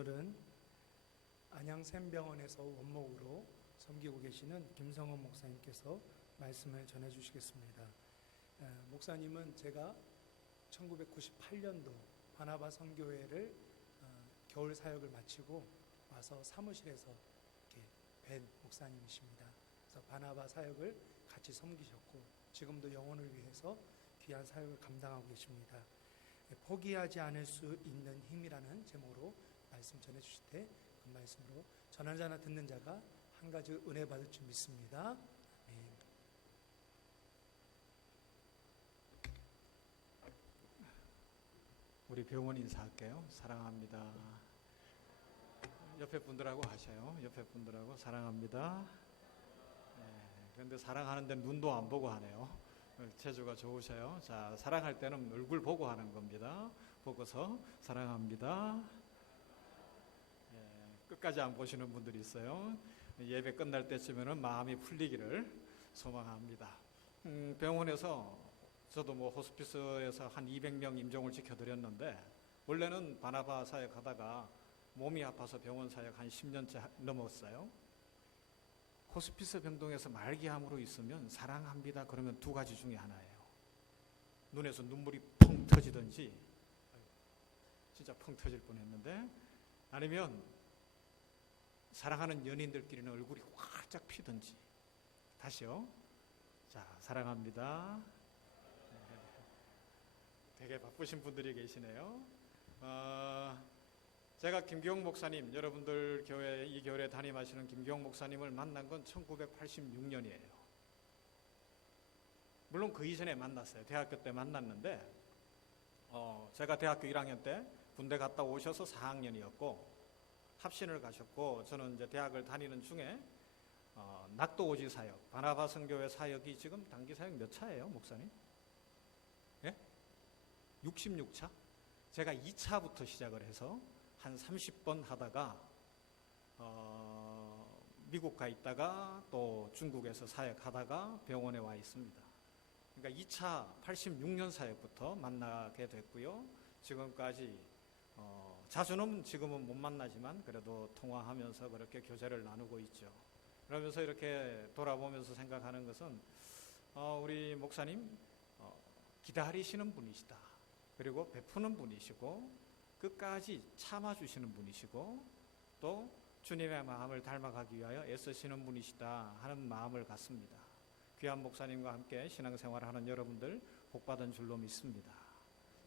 오늘은 안양샘병원에서 원목으로 섬기고 계시는 김성원 목사님께서 말씀을 전해주시겠습니다. 목사님은 제가 1998년도 바나바 선교회를 겨울 사역을 마치고 와서 사무실에서 이렇게 뵌 목사님이십니다. 그래서 바나바 사역을 같이 섬기셨고 지금도 영혼을 위해서 귀한 사역을 감당하고 계십니다. 포기하지 않을 수 있는 힘이라는 제목으로 말씀 전해주실 때 그 말씀으로 전하는 자나 듣는 자가 한 가지 은혜 받을 줄 믿습니다. 아멘. 우리 병원 인사할게요. 사랑합니다. 옆에 분들하고 하셔요. 옆에 분들하고 사랑합니다. 그런데 사랑하는데 눈도 안 보고 하네요. 체조가 좋으셔요. 자, 사랑할 때는 얼굴 보고 하는 겁니다. 보고서 사랑합니다. 끝까지 안 보시는 분들이 있어요. 예배 끝날 때쯤에는 마음이 풀리기를 소망합니다. 병원에서 저도 호스피스에서 한 200명 임종을 지켜드렸는데 원래는 바나바 사역하다가 몸이 아파서 병원 사역 한 10년째 넘었어요. 호스피스 병동에서 말기암으로 있으면 사랑합니다 그러면 두 가지 중에 하나예요. 눈에서 눈물이 펑 터지든지 진짜 펑 터질 뻔했는데 아니면 사랑하는 연인들끼리는 얼굴이 활짝 피든지. 다시요. 자, 사랑합니다. 되게 바쁘신 분들이 계시네요. 제가 김기용 목사님, 여러분들 교회 이 교회에 담임하시는 김기용 목사님을 만난 건 1986년이에요. 물론 그 이전에 만났어요. 대학교 때 만났는데 제가 대학교 1학년 때 군대 갔다 오셔서 4학년이었고 합신을 가셨고 저는 이제 대학을 다니는 중에 낙도오지 사역, 바나바 선교회 사역이 지금 단기 사역 몇 차예요, 목사님? 예? 66차? 제가 2차부터 시작을 해서 한 30번 하다가 미국 가 있다가 또 중국에서 사역하다가 병원에 와 있습니다. 그러니까 2차 86년 사역부터 만나게 됐고요. 지금까지 자주는 지금은 못 만나지만 그래도 통화하면서 그렇게 교제를 나누고 있죠. 그러면서 이렇게 돌아보면서 생각하는 것은 우리 목사님 기다리시는 분이시다. 그리고 베푸는 분이시고 끝까지 참아주시는 분이시고 또 주님의 마음을 닮아가기 위하여 애쓰시는 분이시다 하는 마음을 갖습니다. 귀한 목사님과 함께 신앙생활하는 여러분들 복받은 줄로 믿습니다.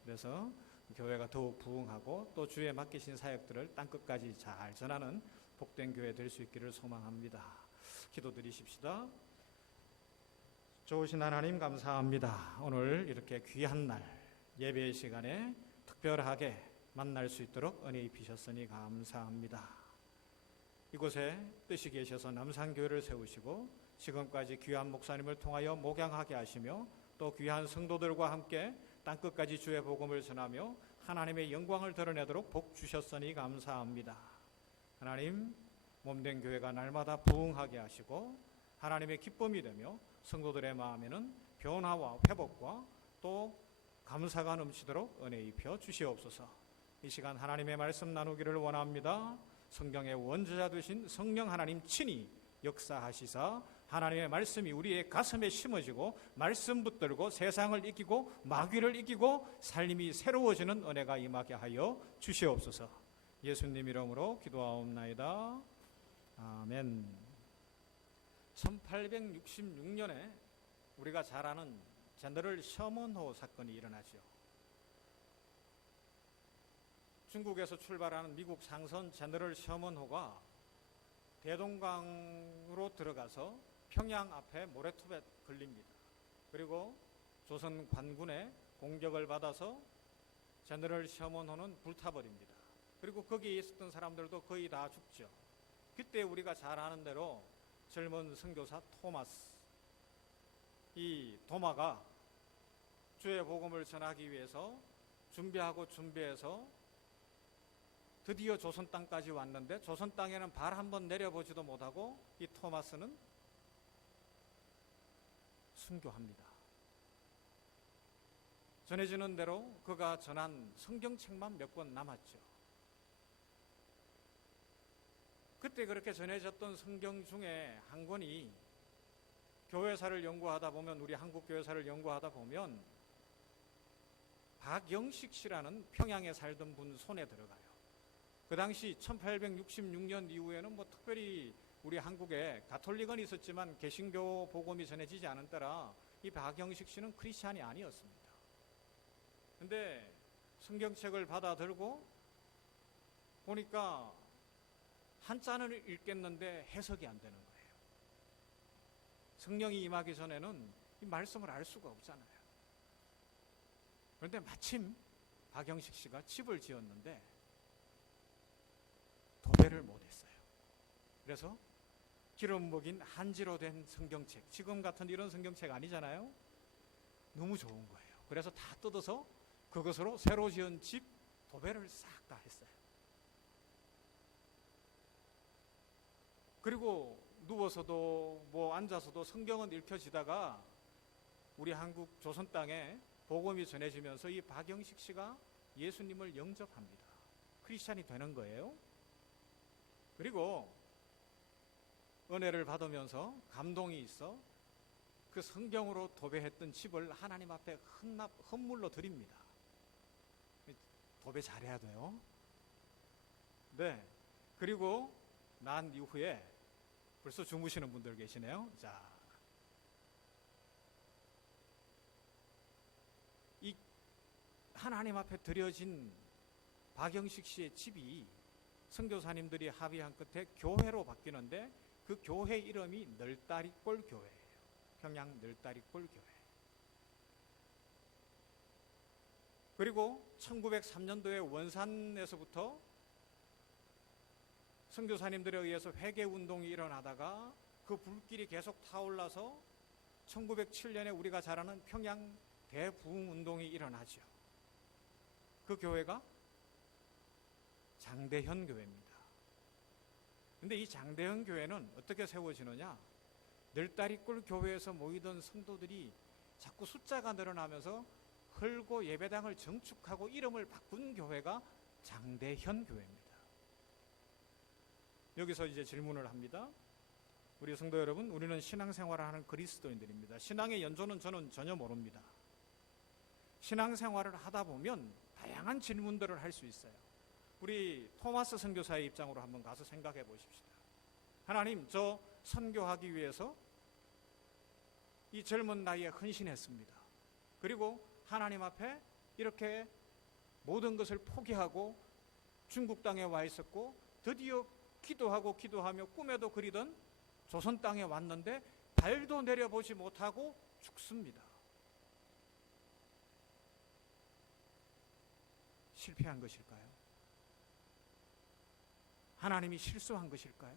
그래서 교회가 더욱 부흥하고 또 주에 맡기신 사역들을 땅끝까지 잘 전하는 복된 교회 될 수 있기를 소망합니다. 기도드리십시다. 좋으신 하나님 감사합니다. 오늘 이렇게 귀한 날 예배의 시간에 특별하게 만날 수 있도록 은혜 입히셨으니 감사합니다. 이곳에 뜻이 계셔서 남산교회를 세우시고 지금까지 귀한 목사님을 통하여 목양하게 하시며 또 귀한 성도들과 함께 땅끝까지 주의 복음을 전하며 하나님의 영광을 드러내도록 복 주셨으니 감사합니다. 하나님, 몸된 교회가 날마다 부흥하게 하시고 하나님의 기쁨이 되며 성도들의 마음에는 변화와 회복과 또 감사가 넘치도록 은혜 입혀 주시옵소서. 이 시간 하나님의 말씀 나누기를 원합니다. 성경의 원저자 되신 성령 하나님 친히 역사하시사 하나님의 말씀이 우리의 가슴에 심어지고 말씀 붙들고 세상을 이기고 마귀를 이기고 삶이 새로워지는 은혜가 임하게 하여 주시옵소서. 예수님 이름으로 기도하옵나이다. 아멘. 1866년에 우리가 잘 아는 제너럴 셔먼호 사건이 일어나죠. 중국에서 출발하는 미국 상선 제너럴 셔먼호가 대동강으로 들어가서 평양 앞에 모래톱에 걸립니다. 그리고 조선 관군의 공격을 받아서 제너럴 셔먼호는 불타버립니다. 그리고 거기에 있었던 사람들도 거의 다 죽죠. 그때 우리가 잘 아는 대로 젊은 선교사 토마스, 이 도마가 주의 복음을 전하기 위해서 준비해서 드디어 조선 땅까지 왔는데 조선 땅에는 발 한번 내려보지도 못하고 이 토마스는 순교합니다. 전해지는 대로 그가 전한 성경책만 몇 권 남았죠. 그때 그렇게 전해졌던 성경 중에 한 권이 교회사를 연구하다 보면, 우리 한국 교회사를 연구하다 보면 박영식 씨라는 평양에 살던 분 손에 들어가요. 그 당시 1866년 이후에는 뭐 특별히 우리 한국에 가톨릭은 있었지만 개신교 복음이 전해지지 않은 따라 이 박영식 씨는 크리스찬이 아니었습니다. 근데 성경책을 받아 들고 보니까 한자는 읽겠는데 해석이 안 되는 거예요. 성령이 임하기 전에는 이 말씀을 알 수가 없잖아요. 그런데 마침 박영식 씨가 집을 지었는데 도배를 못했어요. 그래서 기름 먹인 한지로 된 성경책, 지금 같은 이런 성경책 아니잖아요. 너무 좋은 거예요. 그래서 다 뜯어서 그것으로 새로 지은 집 도배를 싹 다 했어요. 그리고 누워서도 뭐 앉아서도 성경은 읽혀지다가 우리 한국 조선 땅에 복음이 전해지면서 이 박영식 씨가 예수님을 영접합니다. 크리스찬이 되는 거예요. 그리고 은혜를 받으면서 감동이 있어 그 성경으로 도배했던 집을 하나님 앞에 헌물로 드립니다. 도배 잘해야 돼요. 네. 그리고 난 이후에 벌써 주무시는 분들 계시네요. 자, 이 하나님 앞에 드려진 박영식 씨의 집이 선교사님들이 합의한 끝에 교회로 바뀌는데 그 교회 이름이 널다리골 교회예요. 평양 널다리골 교회. 그리고 1903년도에 원산에서부터 선교사님들에 의해서 회개운동이 일어나다가 그 불길이 계속 타올라서 1907년에 우리가 잘 아는 평양 대부흥운동이 일어나죠. 그 교회가 장대현 교회입니다. 그런데 이 장대현 교회는 어떻게 세워지느냐? 널다리골 교회에서 모이던 성도들이 자꾸 숫자가 늘어나면서 헐고 예배당을 증축하고 이름을 바꾼 교회가 장대현 교회입니다. 여기서 이제 질문을 합니다. 우리 성도 여러분, 우리는 신앙생활을 하는 그리스도인들입니다. 신앙의 연조는 저는 전혀 모릅니다. 신앙생활을 하다 보면 다양한 질문들을 할 수 있어요. 우리 토마스 선교사의 입장으로 한번 가서 생각해 보십시다. 하나님, 저 선교하기 위해서 이 젊은 나이에 헌신했습니다. 그리고 하나님 앞에 이렇게 모든 것을 포기하고 중국 땅에 와 있었고 드디어 기도하며 꿈에도 그리던 조선 땅에 왔는데 발도 내려보지 못하고 죽습니다. 실패한 것일까요? 하나님이 실수한 것일까요?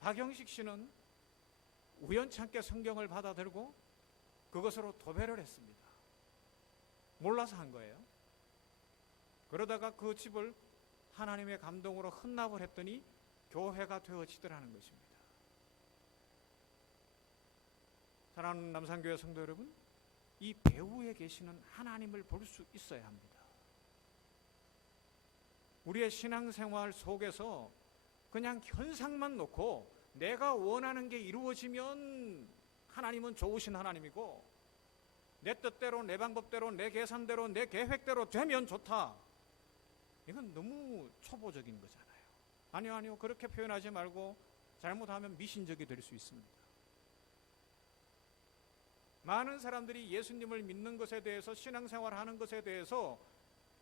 박영식 씨는 우연찮게 성경을 받아들고 그것으로 도배를 했습니다. 몰라서 한 거예요. 그러다가 그 집을 하나님의 감동으로 헌납을 했더니 교회가 되어지더라는 것입니다. 사랑하는 남산교회 성도 여러분, 이 배후에 계시는 하나님을 볼 수 있어야 합니다. 우리의 신앙생활 속에서 그냥 현상만 놓고 내가 원하는 게 이루어지면 하나님은 좋으신 하나님이고 내 뜻대로 내 방법대로 내 계산대로 내 계획대로 되면 좋다. 이건 너무 초보적인 거잖아요. 아니요. 그렇게 표현하지 말고 잘못하면 미신적이 될 수 있습니다. 많은 사람들이 예수님을 믿는 것에 대해서 신앙생활하는 것에 대해서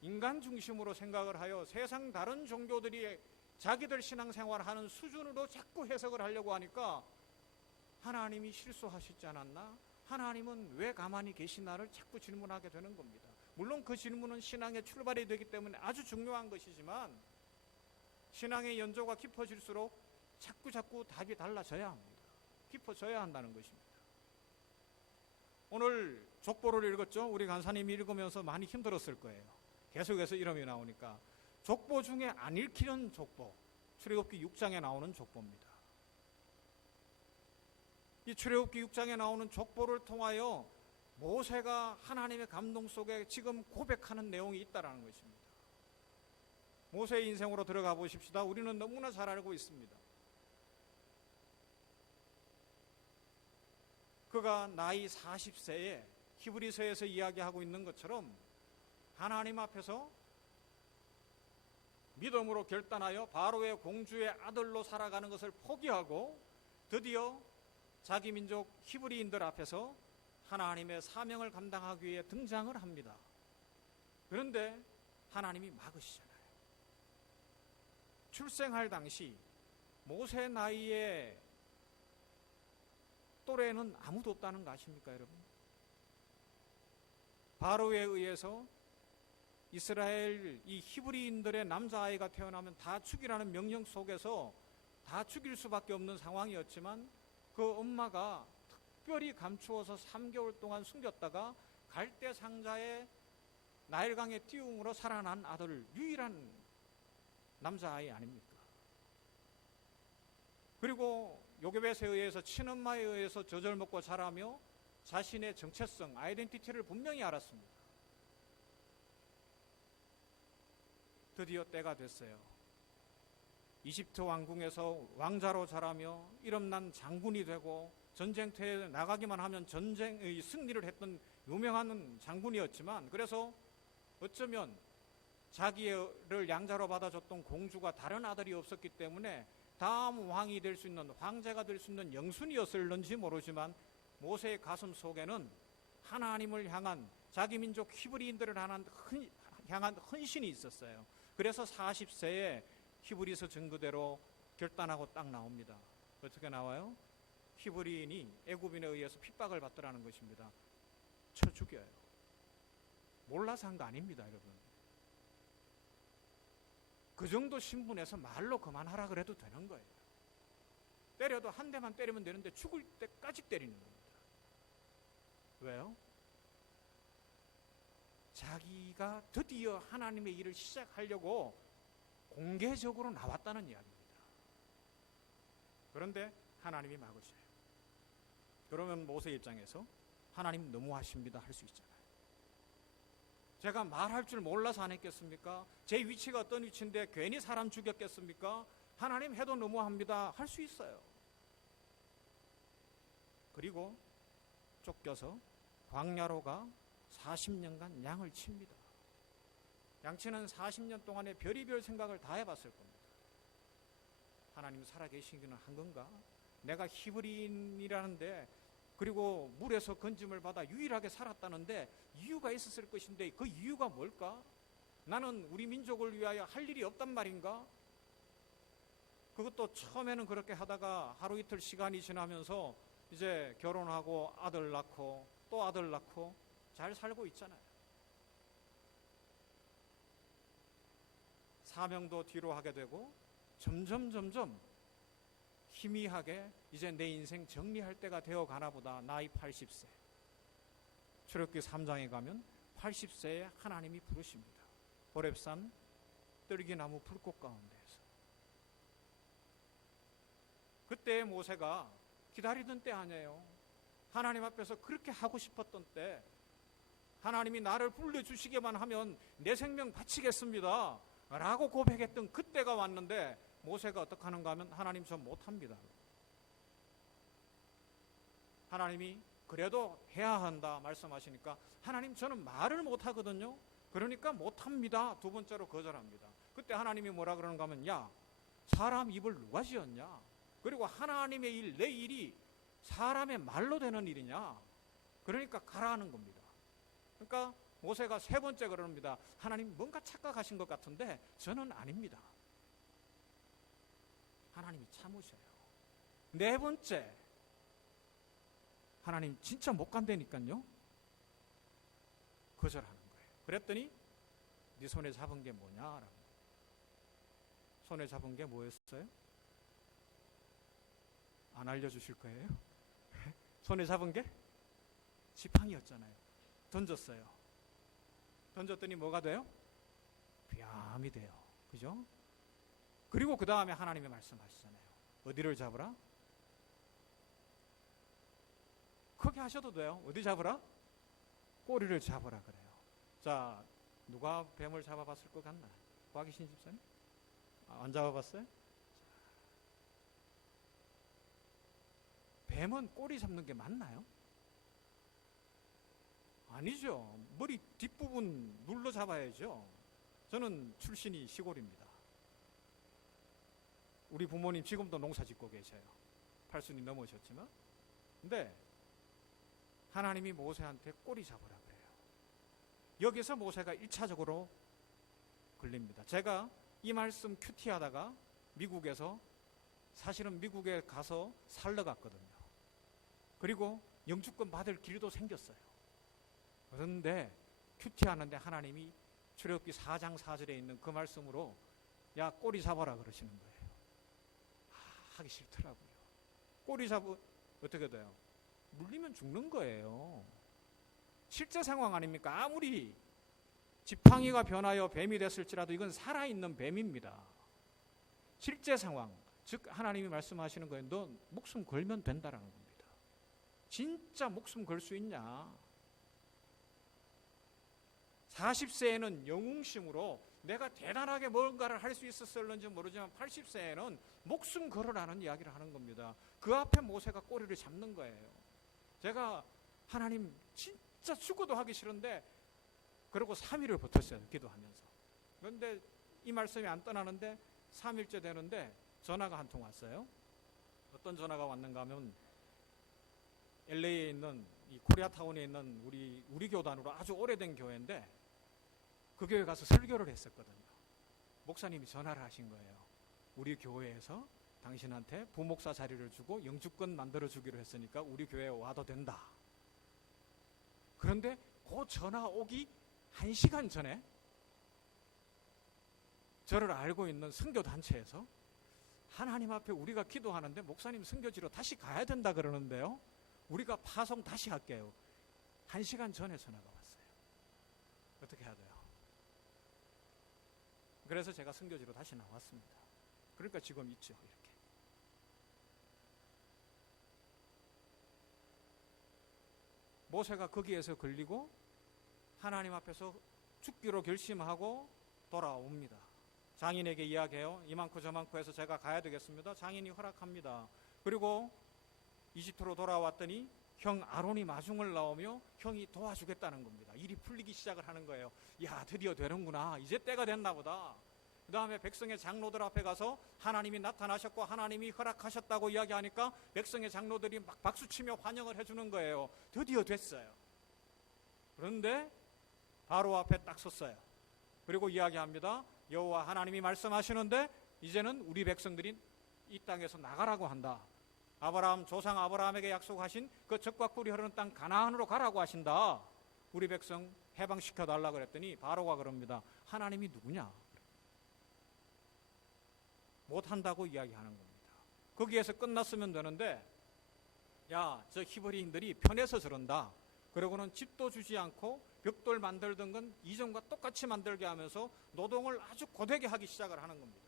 인간 중심으로 생각을 하여 세상 다른 종교들이 자기들 신앙생활하는 수준으로 자꾸 해석을 하려고 하니까 하나님이 실수하시지 않았나? 하나님은 왜 가만히 계시나를 자꾸 질문하게 되는 겁니다. 물론 그 질문은 신앙의 출발이 되기 때문에 아주 중요한 것이지만 신앙의 연조가 깊어질수록 자꾸 답이 달라져야 합니다. 깊어져야 한다는 것입니다. 오늘 족보를 읽었죠? 우리 간사님이 읽으면서 많이 힘들었을 거예요. 계속해서 이름이 나오니까. 족보 중에 안 읽히는 족보, 출애굽기 6장에 나오는 족보입니다. 이 출애굽기 6장에 나오는 족보를 통하여 모세가 하나님의 감동 속에 지금 고백하는 내용이 있다라는 것입니다. 모세의 인생으로 들어가 보십시다. 우리는 너무나 잘 알고 있습니다. 그가 나이 40세에 히브리서에서 이야기하고 있는 것처럼 하나님 앞에서 믿음으로 결단하여 바로의 공주의 아들로 살아가는 것을 포기하고 드디어 자기 민족 히브리인들 앞에서 하나님의 사명을 감당하기 위해 등장을 합니다. 그런데 하나님이 막으시잖아요. 출생할 당시 모세 나이에 또래는 아무도 없다는 거 아십니까, 여러분? 바로에 의해서 이스라엘 이 히브리인들의 남자아이가 태어나면 다 죽이라는 명령 속에서 다 죽일 수밖에 없는 상황이었지만 그 엄마가 특별히 감추어서 3개월 동안 숨겼다가 갈대 상자에 나일강의 띄움으로 살아난 아들, 유일한 남자아이 아닙니까? 그리고 요게벳에 의해서 친엄마에 의해서 젖을 먹고 자라며 자신의 정체성, 아이덴티티를 분명히 알았습니다. 드디어 때가 됐어요. 이집트 왕궁에서 왕자로 자라며 이름난 장군이 되고 전쟁터에 나가기만 하면 전쟁의 승리를 했던 유명한 장군이었지만, 그래서 어쩌면 자기를 양자로 받아줬던 공주가 다른 아들이 없었기 때문에 다음 왕이 될 수 있는, 황제가 될 수 있는 영순이었을는지 모르지만 모세의 가슴 속에는 하나님을 향한, 자기 민족 히브리인들을 향한 헌신이 있었어요. 그래서 40세에 히브리서 증거대로 결단하고 딱 나옵니다. 어떻게 나와요? 히브리인이 애굽인에 의해서 핍박을 받더라는 것입니다. 쳐 죽여요. 몰라서 한 거 아닙니다, 여러분. 그 정도 신분에서 말로 그만하라 그래도 되는 거예요. 때려도 한 대만 때리면 되는데 죽을 때까지 때리는 겁니다. 왜요? 자기가 드디어 하나님의 일을 시작하려고 공개적으로 나왔다는 이야기입니다. 그런데 하나님이 막으셔요. 그러면 모세 입장에서 하나님 너무하십니다 할 수 있잖아요. 제가 말할 줄 몰라서 안 했겠습니까? 제 위치가 어떤 위치인데 괜히 사람 죽였겠습니까? 하나님 해도 너무합니다 할 수 있어요. 그리고 쫓겨서 광야로 가 40년간 양을 칩니다. 양치는 40년 동안에 별의별 생각을 다 해봤을 겁니다. 하나님 살아계시기는 한 건가? 내가 히브리인이라는데, 그리고 물에서 건짐을 받아 유일하게 살았다는데 이유가 있었을 것인데 그 이유가 뭘까? 나는 우리 민족을 위하여 할 일이 없단 말인가? 그것도 처음에는 그렇게 하다가 하루 이틀 시간이 지나면서 이제 결혼하고 아들 낳고 또 아들 낳고 잘 살고 있잖아요. 사명도 뒤로 하게 되고 점점 희미하게 이제 내 인생 정리할 때가 되어 가나 보다. 나이 80세. 출애굽기 3장에 가면 80세에 하나님이 부르십니다. 호렙산 떨기나무 불꽃 가운데에서. 그때 모세가 기다리던 때 아니에요. 하나님 앞에서 그렇게 하고 싶었던 때, 하나님이 나를 불러주시게만 하면 내 생명 바치겠습니다 라고 고백했던 그때가 왔는데 모세가 어떻게 하는가 하면 하나님 저 못합니다. 하나님이 그래도 해야 한다 말씀하시니까 하나님 저는 말을 못하거든요. 그러니까 못합니다. 두 번째로 거절합니다. 그때 하나님이 뭐라 그러는가 하면 야, 사람 입을 누가 지었냐? 그리고 하나님의 일, 내 일이 사람의 말로 되는 일이냐? 그러니까 가라는 겁니다. 그러니까 모세가 세 번째 그럽니다. 하나님 뭔가 착각하신 것 같은데 저는 아닙니다. 하나님이 참으셔요. 네 번째, 하나님 진짜 못 간다니까요. 거절하는 거예요. 그랬더니 네 손에 잡은 게 뭐냐라고. 손에 잡은 게 뭐였어요? 안 알려주실 거예요? 손에 잡은 게 지팡이였잖아요. 던졌어요. 던졌더니 뭐가 돼요? 뱀이 돼요. 그죠? 그리고 그 다음에 하나님이 말씀하시잖아요. 어디를 잡으라? 크게 하셔도 돼요. 어디 잡으라? 꼬리를 잡으라 그래요. 자, 누가 뱀을 잡아봤을 것 같나? 잡고 계신 집사님? 안 잡아봤어요? 뱀은 꼬리 잡는 게 맞나요? 아니죠. 머리 뒷부분 눌러 잡아야죠. 저는 출신이 시골입니다. 우리 부모님 지금도 농사 짓고 계셔요. 80이 넘으셨지만. 근데 하나님이 모세한테 꼬리 잡으라 그래요. 여기서 모세가 1차적으로 걸립니다. 제가 이 말씀 큐티하다가 미국에서 사실은 미국에 가서 살러 갔거든요. 그리고 영주권 받을 길도 생겼어요. 그런데 큐티하는데 하나님이 출애굽기 4장 4절에 있는 그 말씀으로 야 꼬리 잡아라 그러시는 거예요. 하기 싫더라고요. 꼬리 잡으 어떻게 돼요? 물리면 죽는 거예요. 실제 상황 아닙니까? 아무리 지팡이가 변하여 뱀이 됐을지라도 이건 살아있는 뱀입니다. 실제 상황, 즉 하나님이 말씀하시는 거예요. 너 목숨 걸면 된다라는 겁니다. 진짜 목숨 걸 수 있냐? 40세에는 영웅심으로 내가 대단하게 뭔가를 할 수 있었을는지 모르지만 80세에는 목숨 걸으라는 이야기를 하는 겁니다. 그 앞에 모세가 꼬리를 잡는 거예요. 제가 하나님 진짜 죽어도 하기 싫은데 그러고 3일을 버텼어요. 기도하면서. 그런데 이 말씀이 안 떠나는데 3일째 되는데 전화가 한 통 왔어요. 어떤 전화가 왔는가 하면 LA에 있는 이 코리아타운에 있는 우리 교단으로 아주 오래된 교회인데 그 교회 가서 설교를 했었거든요. 목사님이 전화를 하신 거예요. 우리 교회에서 당신한테 부목사 자리를 주고 영주권 만들어 주기로 했으니까 우리 교회에 와도 된다. 그런데 그 전화 오기 1시간 전에 저를 알고 있는 선교단체에서 하나님 앞에 우리가 기도하는데 목사님 선교지로 다시 가야 된다 그러는데요. 우리가 파송 다시 할게요. 1시간 전에 전화가 왔어요. 어떻게 해야 돼요? 그래서 제가 선교지로 다시 나왔습니다. 그러니까 지금 있죠. 이렇게. 모세가 거기에서 걸리고 하나님 앞에서 죽기로 결심하고 돌아옵니다. 장인에게 이야기해요. 이만큼 저만큼 해서 제가 가야 되겠습니다. 장인이 허락합니다. 그리고 이집트로 돌아왔더니 형 아론이 마중을 나오며 형이 도와주겠다는 겁니다. 일이 풀리기 시작을 하는 거예요. 야, 드디어 되는구나. 이제 때가 됐나 보다. 그 다음에 백성의 장로들 앞에 가서 하나님이 나타나셨고 하나님이 허락하셨다고 이야기하니까 백성의 장로들이 막 박수치며 환영을 해주는 거예요. 드디어 됐어요. 그런데 바로 앞에 딱 섰어요. 그리고 이야기합니다. 여호와 하나님이 말씀하시는데 이제는 우리 백성들이 이 땅에서 나가라고 한다. 아브라함 조상 아브라함에게 약속하신 그 젖과 꿀이 흐르는 땅 가나안으로 가라고 하신다. 우리 백성 해방시켜 달라 그랬더니 바로가 그럽니다. 하나님이 누구냐? 못한다고 이야기하는 겁니다. 거기에서 끝났으면 되는데 야, 저 히브리인들이 편해서 저런다. 그러고는 집도 주지 않고 벽돌 만들던 건 이전과 똑같이 만들게 하면서 노동을 아주 고되게 하기 시작을 하는 겁니다.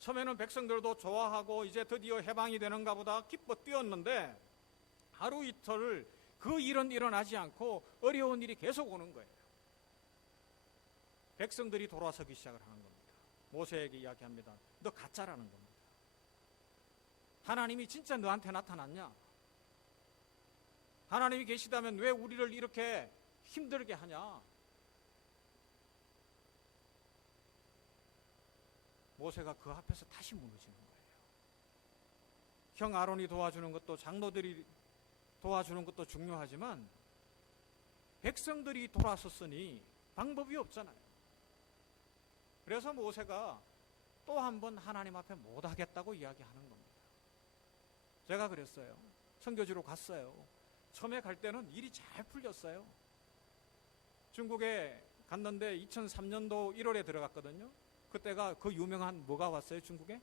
처음에는 백성들도 좋아하고 이제 드디어 해방이 되는가 보다 기뻐 뛰었는데 하루 이틀 그 일은 일어나지 않고 어려운 일이 계속 오는 거예요. 백성들이 돌아서기 시작을 하는 겁니다. 모세에게 이야기합니다. 너 가짜라는 겁니다. 하나님이 진짜 너한테 나타났냐? 하나님이 계시다면 왜 우리를 이렇게 힘들게 하냐? 모세가 그 앞에서 다시 무너지는 거예요. 형 아론이 도와주는 것도 장로들이 도와주는 것도 중요하지만 백성들이 돌아섰으니 방법이 없잖아요. 그래서 모세가 또 한 번 하나님 앞에 못하겠다고 이야기하는 겁니다. 제가 그랬어요. 선교지로 갔어요. 처음에 갈 때는 일이 잘 풀렸어요. 중국에 갔는데 2003년도 1월에 들어갔거든요. 그때가 그 유명한 뭐가 왔어요, 중국에?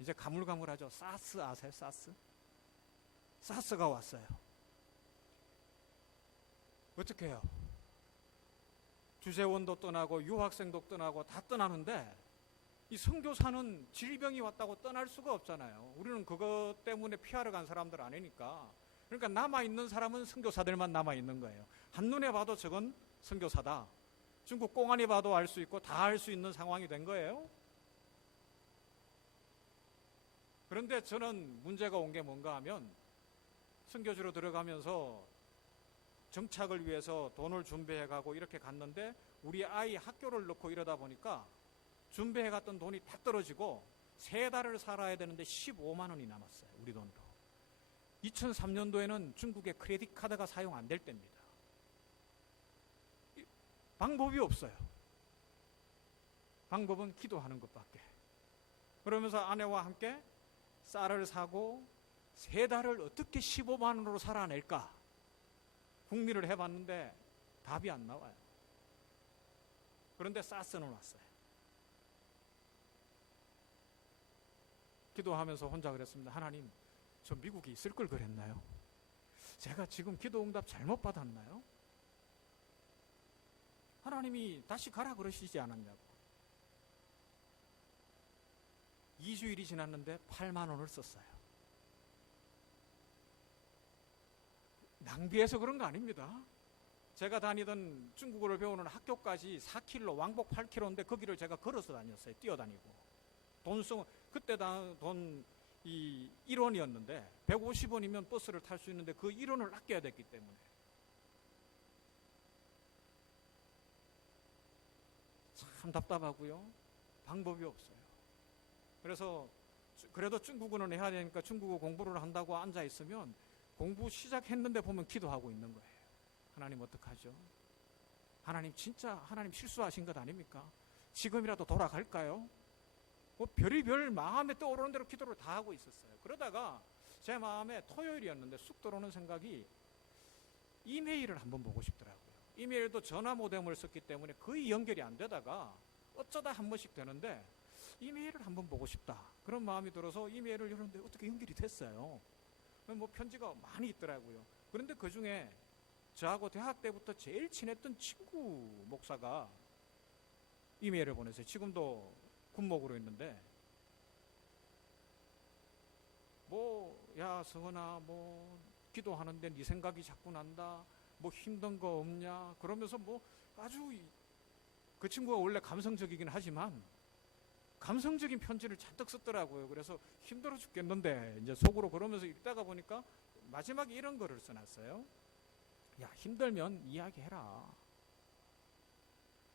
이제 가물가물하죠. 사스 아세요, 사스? 사스가 왔어요. 어떻게 해요? 주재원도 떠나고 유학생도 떠나고 다 떠나는데 이 선교사는 질병이 왔다고 떠날 수가 없잖아요. 우리는 그것 때문에 피하러 간 사람들 아니니까. 그러니까 남아있는 사람은 선교사들만 남아있는 거예요. 한눈에 봐도 저건 선교사다. 중국 공안이 봐도 알 수 있고 다 알 수 있는 상황이 된 거예요. 그런데 저는 문제가 온 게 뭔가 하면 선교지로 들어가면서 정착을 위해서 돈을 준비해 가고 이렇게 갔는데 우리 아이 학교를 넣고 이러다 보니까 준비해 갔던 돈이 다 떨어지고 3달을 살아야 되는데 15만 원이 남았어요. 우리 돈으로. 2003년도에는 중국의 크레딧 카드가 사용 안 될 때입니다. 방법이 없어요. 방법은 기도하는 것밖에. 그러면서 아내와 함께 쌀을 사고 3달을 어떻게 15만 원으로 살아낼까 궁리를 해봤는데 답이 안 나와요. 그런데 쌌어는 왔어요. 기도하면서 혼자 그랬습니다. 하나님, 저 미국에 있을 걸 그랬나요? 제가 지금 기도 응답 잘못 받았나요? 하나님이 다시 가라 그러시지 않았냐고. 2주일이 지났는데 8만 원을 썼어요. 낭비해서 그런 거 아닙니다. 제가 다니던 중국어를 배우는 학교까지 4km, 왕복 8km인데 그 길을 제가 걸어서 다녔어요. 뛰어다니고. 그때 돈 1원이었는데 150원이면 버스를 탈 수 있는데 그 1원을 아껴야 됐기 때문에. 참 답답하고요. 방법이 없어요. 그래서 그래도 중국어는 해야 되니까 중국어 공부를 한다고 앉아 있으면 공부 시작했는데 보면 기도하고 있는 거예요. 하나님 어떡하죠? 하나님 진짜 하나님 실수하신 것 아닙니까? 지금이라도 돌아갈까요? 뭐 별의별 마음에 떠오르는 대로 기도를 다 하고 있었어요. 그러다가 제 마음에 토요일이었는데 쑥 들어오는 생각이 이메일을 한번 보고 싶더라고요. 이메일도 전화 모뎀을 썼기 때문에 거의 연결이 안 되다가 어쩌다 한 번씩 되는데 이메일을 한번 보고 싶다. 그런 마음이 들어서 이메일을 열었는데 어떻게 연결이 됐어요. 뭐 편지가 많이 있더라고요. 그런데 그 중에 저하고 대학 때부터 제일 친했던 친구 목사가 이메일을 보냈어요. 지금도 군목으로 있는데 야 성은아 기도하는데 네 생각이 자꾸 난다. 힘든 거 없냐. 그러면서 아주 그 친구가 원래 감성적이긴 하지만 감성적인 편지를 잔뜩 썼더라고요. 그래서 힘들어 죽겠는데 이제 속으로 그러면서 읽다가 보니까 마지막에 이런 거를 써놨어요. 야, 힘들면 이야기해라.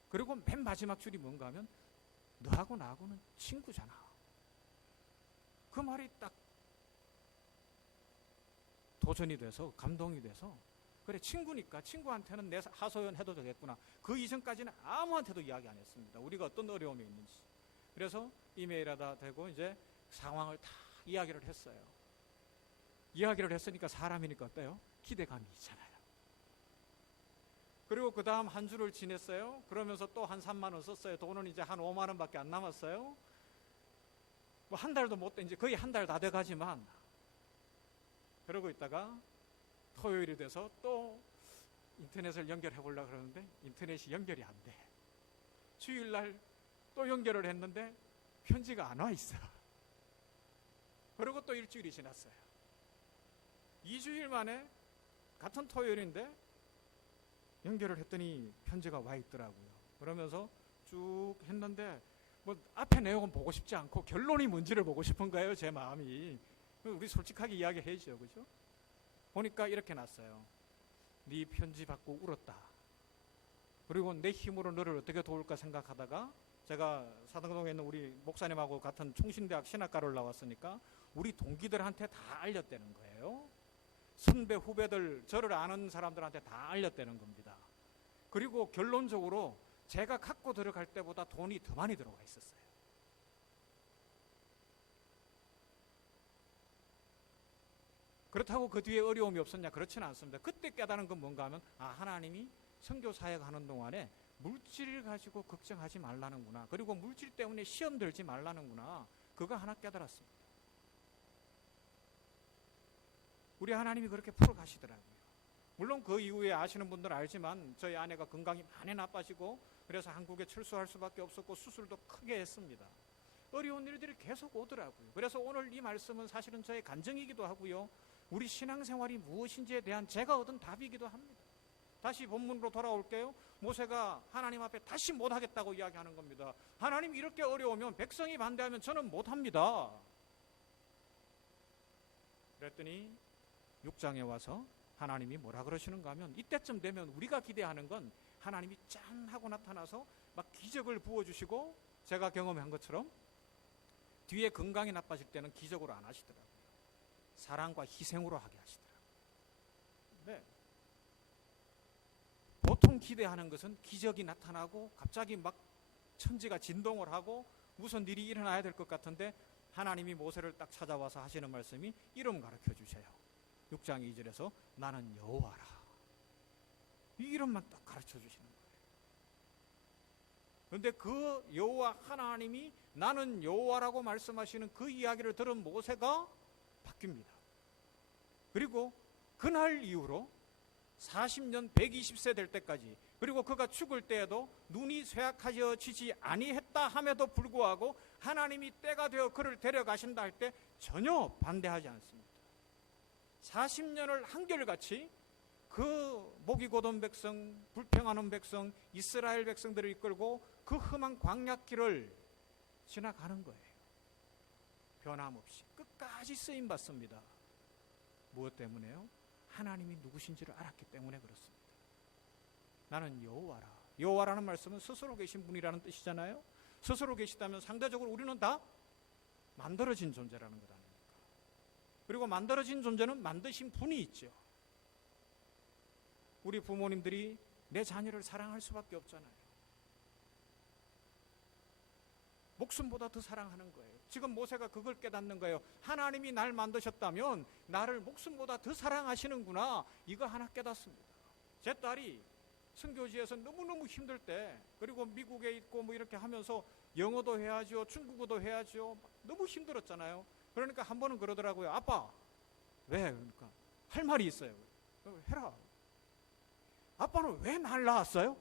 그리고 맨 마지막 줄이 뭔가 하면 너하고 나하고는 친구잖아. 그 말이 딱 도전이 돼서 감동이 돼서 그래 친구니까 친구한테는 내 하소연 해도 되겠구나. 그 이전까지는 아무한테도 이야기 안 했습니다. 우리가 어떤 어려움이 있는지. 그래서 이메일하다 대고 이제 상황을 다 이야기를 했어요. 이야기를 했으니까 사람이니까 어때요? 기대감이 있잖아요. 그리고 그 다음 한 주를 지냈어요. 그러면서 또 한 3만 원 썼어요. 돈은 이제 한 5만 원밖에 안 남았어요. 한 달도 못 돼. 이제 거의 한 달 다 돼가지만 그러고 있다가 토요일이 돼서 또 인터넷을 연결해 보려고 그러는데 인터넷이 연결이 안 돼. 주일날 또 연결을 했는데 편지가 안 와 있어. 그리고 또 일주일이 지났어요. 2주일 만에 같은 토요일인데 연결을 했더니 편지가 와 있더라고요. 그러면서 쭉 했는데 앞에 내용은 보고 싶지 않고 결론이 뭔지를 보고 싶은 거예요. 제 마음이. 우리 솔직하게 이야기해야죠. 그죠? 보니까 이렇게 났어요. 네 편지 받고 울었다. 그리고 내 힘으로 너를 어떻게 도울까 생각하다가 제가 사등동에 있는 우리 목사님하고 같은 총신대학 신학과를 나왔으니까 우리 동기들한테 다 알렸다는 거예요. 선배 후배들 저를 아는 사람들한테 다 알렸다는 겁니다. 그리고 결론적으로 제가 갖고 들어갈 때보다 돈이 더 많이 들어가 있었어요. 그렇다고 그 뒤에 어려움이 없었냐? 그렇지는 않습니다. 그때 깨달은 건 뭔가 하면 하나님이 선교 사역하는 동안에 물질 가지고 걱정하지 말라는구나. 그리고 물질 때문에 시험 들지 말라는구나. 그거 하나 깨달았습니다. 우리 하나님이 그렇게 풀어가시더라고요. 물론 그 이후에 아시는 분들은 알지만 저희 아내가 건강이 많이 나빠지고 그래서 한국에 철수할 수밖에 없었고 수술도 크게 했습니다. 어려운 일들이 계속 오더라고요. 그래서 오늘 이 말씀은 사실은 저의 간증이기도 하고요. 우리 신앙생활이 무엇인지에 대한 제가 얻은 답이기도 합니다. 다시 본문으로 돌아올게요. 모세가 하나님 앞에 다시 못하겠다고 이야기하는 겁니다. 하나님 이렇게 어려우면 백성이 반대하면 저는 못합니다. 그랬더니 6장에 와서 하나님이 뭐라 그러시는가 하면, 이때쯤 되면 우리가 기대하는 건 하나님이 짠 하고 나타나서 막 기적을 부어주시고, 제가 경험한 것처럼 뒤에 건강이 나빠질 때는 기적으로 안 하시더라고요. 사랑과 희생으로 하게 하시더라고요. 네. 보통 기대하는 것은 기적이 나타나고 갑자기 막 천지가 진동을 하고 무슨 일이 일어나야 될 것 같은데, 하나님이 모세를 딱 찾아와서 하시는 말씀이 이름 가르쳐 주세요. 6장 2절에서 나는 여호와라. 이 이름만 딱 가르쳐 주시는 거예요. 그런데 그 여호와 하나님이 나는 여호와라고 말씀하시는 그 이야기를 들은 모세가 바뀝니다. 그리고 그날 이후로 40년 120세 될 때까지, 그리고 그가 죽을 때에도 눈이 쇠약하여지지 아니했다 함에도 불구하고 하나님이 때가 되어 그를 데려가신다 할 때 전혀 반대하지 않습니다. 40년을 한결같이 그 목이 곧은 백성, 불평하는 백성, 이스라엘 백성들을 이끌고 그 험한 광야길을 지나가는 거예요. 변함없이 끝까지 쓰임받습니다. 무엇 때문에요? 하나님이 누구신지를 알았기 때문에 그렇습니다. 나는 여호와라. 여호와라는 말씀은 스스로 계신 분이라는 뜻이잖아요. 스스로 계시다면 상대적으로 우리는 다 만들어진 존재라는 것 아닙니까? 그리고 만들어진 존재는 만드신 분이 있죠. 우리 부모님들이 내 자녀를 사랑할 수밖에 없잖아요. 목숨보다 더 사랑하는 거예요. 지금 모세가 그걸 깨닫는 거예요. 하나님이 날 만드셨다면 나를 목숨보다 더 사랑하시는구나. 이거 하나 깨닫습니다. 제 딸이 선교지에서 너무너무 힘들 때, 그리고 미국에 있고 뭐 이렇게 하면서 영어도 해야죠, 중국어도 해야죠, 너무 힘들었잖아요. 그러니까 한 번은 그러더라고요. 아빠, 왜? 그러니까 할 말이 있어요. 해라. 아빠는 왜 날 낳았어요?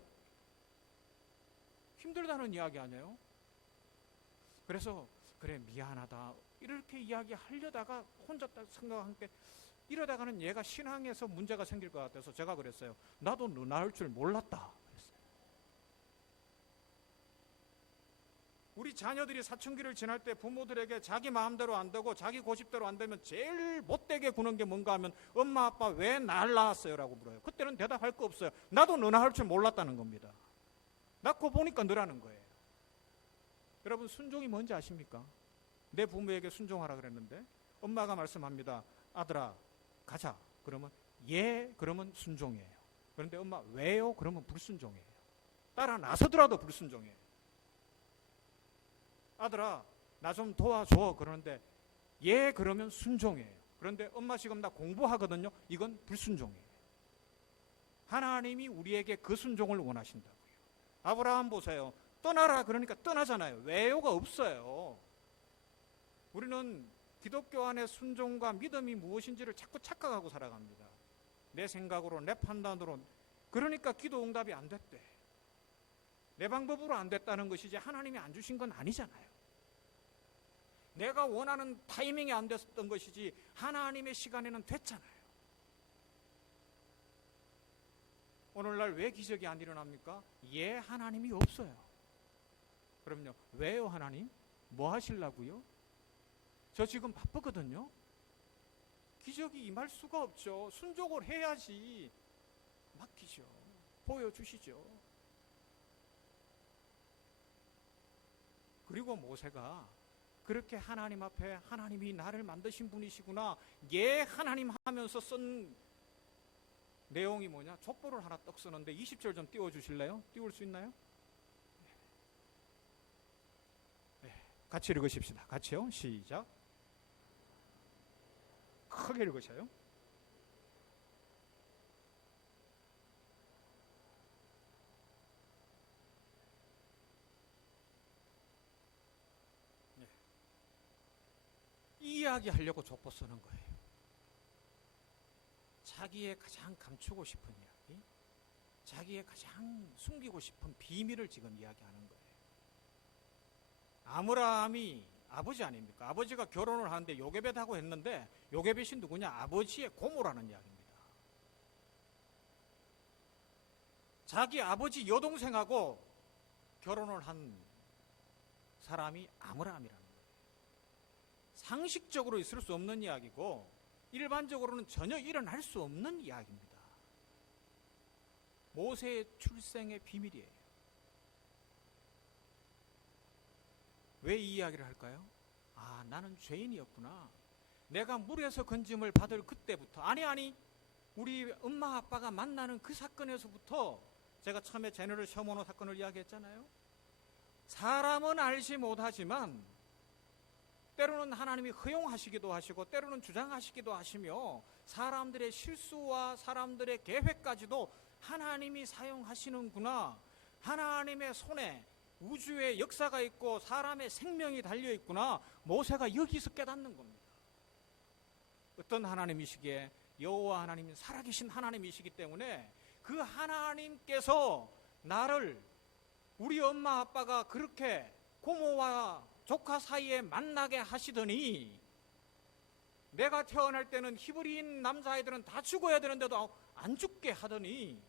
힘들다는 이야기 아니에요? 그래서 그래 미안하다 이렇게 이야기하려다가 혼자 딱 생각한 게, 이러다가는 얘가 신앙에서 문제가 생길 것 같아서 제가 그랬어요. 나도 너 낳을 줄 몰랐다 그랬어요. 우리 자녀들이 사춘기를 지날 때 부모들에게 자기 마음대로 안 되고 자기 고집대로 안 되면 제일 못되게 구는 게 뭔가 하면 엄마 아빠 왜 날 낳았어요? 라고 물어요. 그때는 대답할 거 없어요. 나도 너 낳을 줄 몰랐다는 겁니다. 낳고 보니까 너라는 거예요. 여러분, 순종이 뭔지 아십니까? 내 부모에게 순종하라 그랬는데 엄마가 말씀합니다. 아들아 가자. 그러면 예, 그러면 순종이에요. 그런데 엄마 왜요? 그러면 불순종이에요. 따라 나서더라도 불순종이에요. 아들아 나 좀 도와줘. 그러는데 예, 그러면 순종이에요. 그런데 엄마 지금 나 공부하거든요. 이건 불순종이에요. 하나님이 우리에게 그 순종을 원하신다고요. 아브라함 보세요. 떠나라 그러니까 떠나잖아요. 왜요가 없어요. 우리는 기독교 안에 순종과 믿음이 무엇인지를 자꾸 착각하고 살아갑니다. 내 생각으로, 내 판단으로. 그러니까 기도 응답이 안 됐대. 내 방법으로 안 됐다는 것이지 하나님이 안 주신 건 아니잖아요. 내가 원하는 타이밍이 안 됐던 것이지 하나님의 시간에는 됐잖아요. 오늘날 왜 기적이 안 일어납니까? 예, 하나님이 없어요. 그럼요. 왜요, 하나님? 뭐 하시려고요? 저 지금 바쁘거든요. 기적이 임할 수가 없죠. 순종을 해야지. 맡기죠. 보여주시죠. 그리고 모세가 그렇게 하나님 앞에 하나님이 나를 만드신 분이시구나, 예 하나님 하면서 쓴 내용이 뭐냐? 족보를 하나 떡 쓰는데 20절 좀 띄워주실래요? 띄울 수 있나요? 네. 같이 읽으십시다. 같이요. 시작. 크게 읽으셔요. 네. 이 이야기 하려고 족보 쓰는 거예요. 자기의 가장 감추고 싶은 이야기, 자기의 가장 숨기고 싶은 비밀을 지금 이야기하는 거예요. 아브라함이 아버지 아닙니까? 아버지가 결혼을 하는데 요게벳하고 했는데 요게벳이 누구냐? 아버지의 고모라는 이야기입니다. 자기 아버지 여동생하고 결혼을 한 사람이 아므람이라는 거예요. 상식적으로 있을 수 없는 이야기고 일반적으로는 전혀 일어날 수 없는 이야기입니다. 모세의 출생의 비밀이에요. 왜 이 이야기를 할까요? 아, 나는 죄인이었구나. 내가 물에서 건짐을 받을 그때부터, 아니 우리 엄마 아빠가 만나는 그 사건에서부터, 제가 처음에 제너럴 셔머노 사건을 이야기했잖아요. 사람은 알지 못하지만 때로는 하나님이 허용하시기도 하시고 때로는 주장하시기도 하시며 사람들의 실수와 사람들의 계획까지도 하나님이 사용하시는구나. 하나님의 손에 우주의 역사가 있고 사람의 생명이 달려있구나. 모세가 여기서 깨닫는 겁니다. 어떤 하나님이시기에? 여호와 하나님이 살아계신 하나님이시기 때문에 그 하나님께서 나를, 우리 엄마 아빠가 그렇게 고모와 조카 사이에 만나게 하시더니 내가 태어날 때는 히브리인 남자아이들은 다 죽어야 되는데도 안 죽게 하더니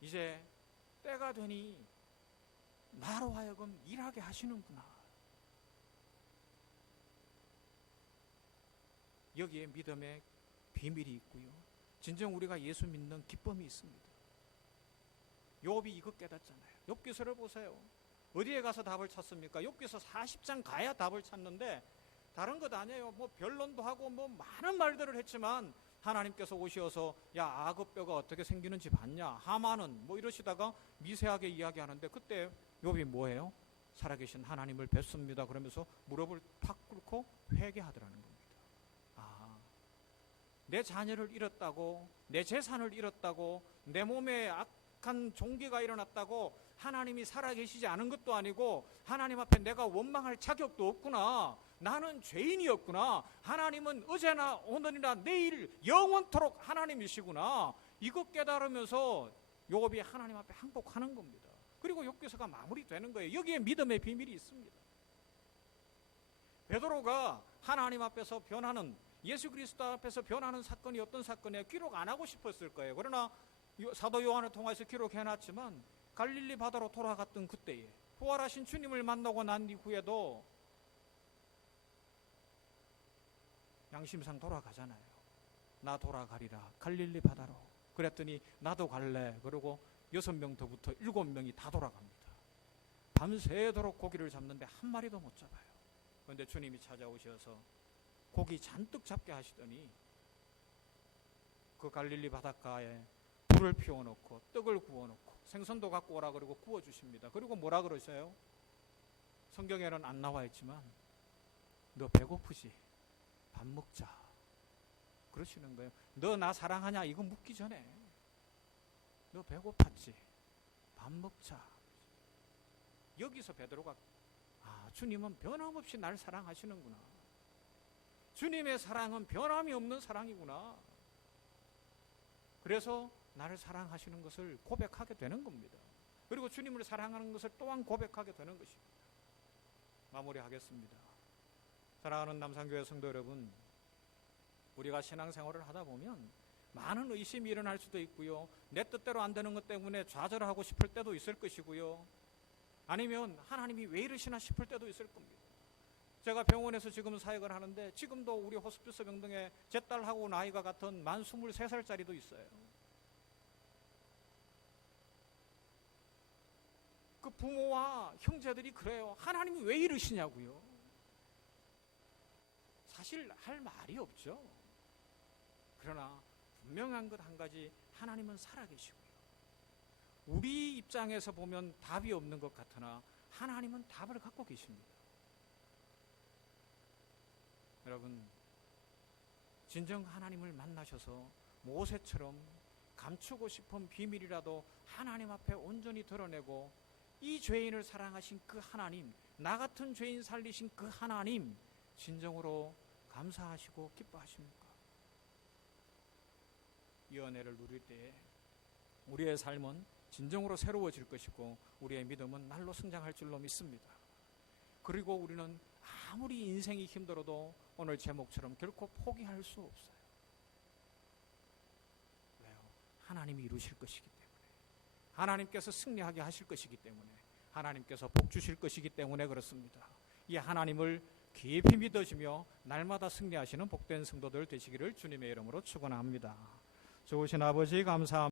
이제 때가 되니 나로 하여금 일하게 하시는구나. 여기에 믿음의 비밀이 있고요. 진정 우리가 예수 믿는 기쁨이 있습니다. 욥이 이거 깨닫잖아요. 욥기서를 보세요. 어디에 가서 답을 찾습니까? 욥기서 40장 가야 답을 찾는데 다른 것 아니에요. 뭐 변론도 하고 뭐 많은 말들을 했지만 하나님께서 오셔서 야, 악어뼈가 어떻게 생기는지 봤냐? 하만은 뭐 이러시다가 미세하게 이야기하는데 그때 욥이 뭐예요? 살아계신 하나님을 뵙습니다. 그러면서 무릎을 팍 꿇고 회개하더라는 겁니다. 아, 내 자녀를 잃었다고, 내 재산을 잃었다고, 내 몸에 악한 종기가 일어났다고 하나님이 살아계시지 않은 것도 아니고 하나님 앞에 내가 원망할 자격도 없구나. 나는 죄인이었구나. 하나님은 어제나 오늘이나 내일 영원토록 하나님이시구나. 이거 깨달으면서 욥이 하나님 앞에 항복하는 겁니다. 그리고 욥기서가 마무리되는 거예요. 여기에 믿음의 비밀이 있습니다. 베드로가 하나님 앞에서 변하는, 예수 그리스도 앞에서 변하는 사건이 어떤 사건이에요? 기록 안 하고 싶었을 거예요. 그러나 사도 요한을 통해서 기록해놨지만 갈릴리 바다로 돌아갔던 그때에 부활하신 주님을 만나고 난 이후에도 양심상 돌아가잖아요. 나 돌아가리라 갈릴리 바다로. 그랬더니 나도 갈래. 그러고 6명 더부터 7명이 다 돌아갑니다. 밤새도록 고기를 잡는데 한 마리도 못 잡아요. 그런데 주님이 찾아오셔서 고기 잔뜩 잡게 하시더니 그 갈릴리 바닷가에 불을 피워놓고 떡을 구워놓고 생선도 갖고 오라 그러고 구워주십니다. 그리고 뭐라 그러셔요? 성경에는 안 나와 있지만 너 배고프지? 밥 먹자. 그러시는 거예요. 너 나 사랑하냐? 이거 묻기 전에 너 배고팠지? 밥 먹자. 여기서 베드로가 아, 주님은 변함없이 날 사랑하시는구나. 주님의 사랑은 변함이 없는 사랑이구나. 그래서 나를 사랑하시는 것을 고백하게 되는 겁니다. 그리고 주님을 사랑하는 것을 또한 고백하게 되는 것입니다. 마무리하겠습니다. 사랑하는 남산교회 성도 여러분, 우리가 신앙생활을 하다 보면 많은 의심이 일어날 수도 있고요. 내 뜻대로 안 되는 것 때문에 좌절하고 싶을 때도 있을 것이고요. 아니면 하나님이 왜 이러시나 싶을 때도 있을 겁니다. 제가 병원에서 지금 사역을 하는데 지금도 우리 호스피스 병동에 제 딸하고 나이가 같은 만 23살짜리도 있어요. 그 부모와 형제들이 그래요. 하나님이 왜 이러시냐고요. 사실 할 말이 없죠. 그러나 분명한 것 한 가지, 하나님은 살아계시고요. 우리 입장에서 보면 답이 없는 것 같으나 하나님은 답을 갖고 계십니다. 여러분, 진정 하나님을 만나셔서 모세처럼 감추고 싶은 비밀이라도 하나님 앞에 온전히 드러내고 이 죄인을 사랑하신 그 하나님, 나 같은 죄인 살리신 그 하나님 진정으로 감사하시고 기뻐하십니까? 이 은혜를 누릴 때에 우리의 삶은 진정으로 새로워질 것이고 우리의 믿음은 날로 성장할 줄로 믿습니다. 그리고 우리는 아무리 인생이 힘들어도 오늘 제목처럼 결코 포기할 수 없어요. 왜요? 하나님이 이루실 것이기 때문에. 하나님께서 승리하게 하실 것이기 때문에, 하나님께서 복 주실 것이기 때문에 그렇습니다. 이 하나님을 깊이 믿어지며 날마다 승리하시는 복된 성도들 되시기를 주님의 이름으로 축원합니다. 좋으신 아버지 감사합니다.